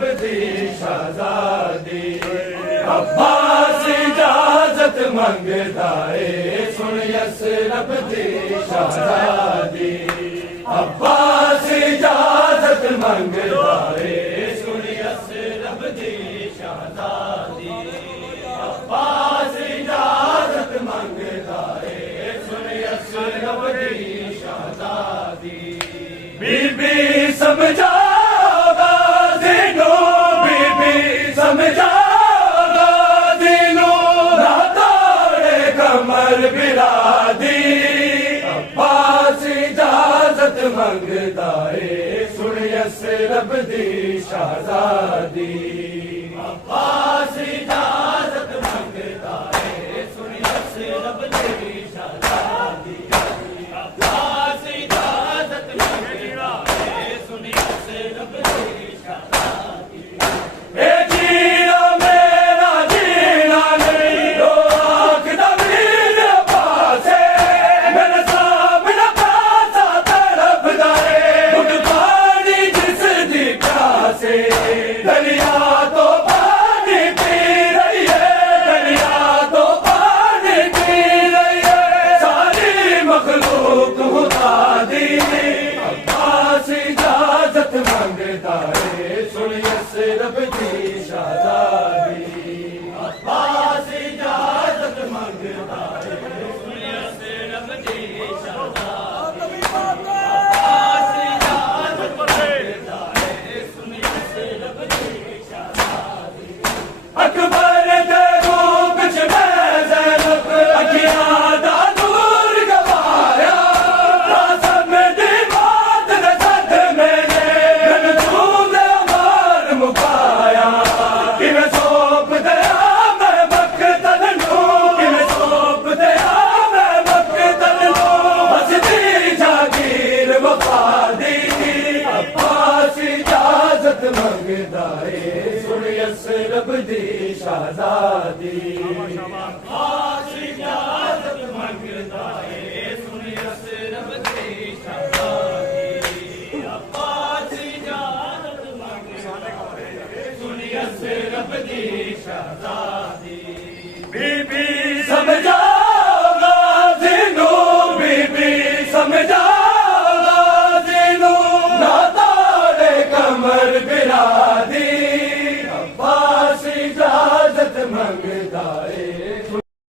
रब दी शहजादी अब्बास इजाजत मंगदा है सुन यसरब दी शहजादी अब्बास इजाजत मंगदा है सुन यसरब दी शहजादी अब्बास इजाजत मंगदा है सुन यसरब दी शहजादी बीबी समझागा दिनो बीबी समझागा दिनो ना तोड़े कमर बिरादी अब्बास इजाजत मंगदा है सुन यसरब दी शहजादी अब्बास इजाजत मंगदा है सुन यसरब दी शहजादी अब्बास इजाजत मंगदा है सुन यसरब दी शहजादी ए जीना मेरा जीना नहीं दो आँख दबीर पासे मेरे सामने पासा तड़पदा है घुट पानी जिस दी प्यासे दरिया तो पानी पी रही है दरिया तो पानी पी रही है सारी मखलूक खुदा दी अब्बास इजाजत मंगदा है सुन यसरब दी शहजादी अब्बास इजाजत मंगदा है सुन यसरब दी शहजादी अब्बास इजाजत मंगदा है सुन यसरब दी शहजादी अकबर दे रूप च मैं ज़ैनब अखियां दा नूर गवाया राज़म दी मौत दे सद मेरे मैनू तू दे मार मुकाया किवें सौंप दिया मैं मकतल नूं किवें सौंप दिया मैं मकतल नूं हसदी जागीर वफा दी अब्बास इजाजत मंगदा है सुन यसरब दी शहजादी अब्बास इजाजत मंगदा है सुन यसरब दी शहजादी अब्बास इजाजत मंगदा है सुन यसरब दी शहजादी बीबी समझागा जिनू बीबी समझागा जिनू ना तोड़े कमर बिरादी अब्बास इजाजत मंगदा